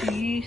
30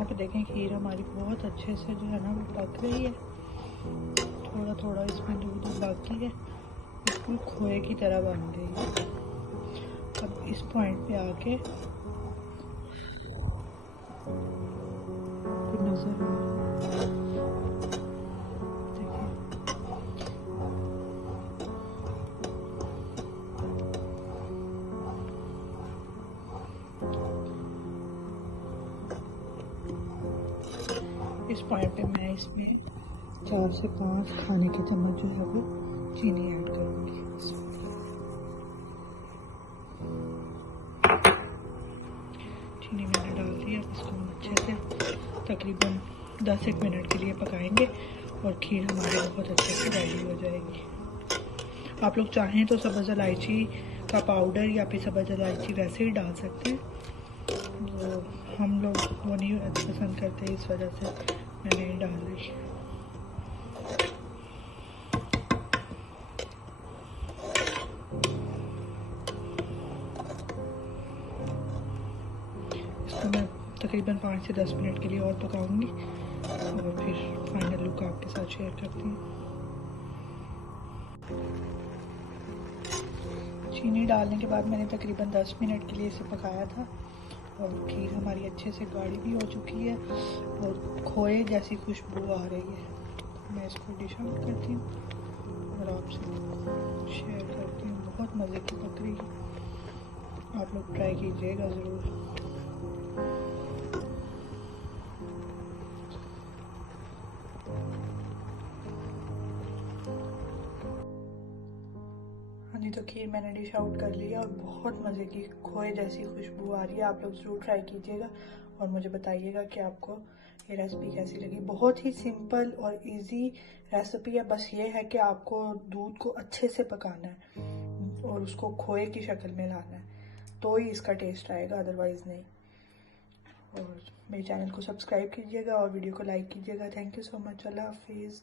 यहाँ पे देखें खीर हमारी बहुत अच्छे से जो है ना वो पक रही है, थोड़ा थोड़ा इसमें दूध बाकी है, बिल्कुल खोए की तरह बन गई है। अब इस पॉइंट पे आके नजर इस पॉइंट पे मैं इसमें 4 से 5 खाने के चम्मच जो है वो चीनी ऐड करूँगी। चीनी मैंने डाल दी। अब इसको हम अच्छे से तकरीबन 10-1 मिनट के लिए पकाएंगे और खीर हमारी बहुत अच्छे से रेडी हो जाएगी। आप लोग चाहें तो सब्ज़ इलायची का पाउडर या फिर सब्ज़ इलायची वैसे ही डाल सकते हैं, तो हम लोग वो नहीं पसंद करते, इस वजह से मैंने नहीं डाल दी। इसको मैं तकरीबन 5 से 10 मिनट के लिए और पकाऊंगी और फिर फाइनल लुक आपके साथ शेयर करती हूँ। चीनी डालने के बाद मैंने तकरीबन 10 मिनट के लिए इसे पकाया था और खीर हमारी अच्छे से गाढ़ी भी हो चुकी है और खोए जैसी खुशबू आ रही है। मैं इसको डिश आउट करती हूँ और आपसे शेयर करती हूँ। बहुत मज़े की पक रही है, आप लोग ट्राई कीजिएगा ज़रूर। हाँ जी, तो खीर मैंने डिश आउट कर लिया और बहुत मज़े की खोए जैसी खुशबू आ रही है। आप लोग ज़रूर ट्राई कीजिएगा और मुझे बताइएगा कि आपको ये रेसिपी कैसी लगी। बहुत ही सिंपल और इजी रेसिपी है, बस ये है कि आपको दूध को अच्छे से पकाना है और उसको खोए की शक्ल में लाना है, तो ही इसका टेस्ट आएगा, अदरवाइज़ नहीं। और मेरे चैनल को सब्सक्राइब कीजिएगा और वीडियो को लाइक कीजिएगा। Thank you so much. अल्लाह हाफिज़।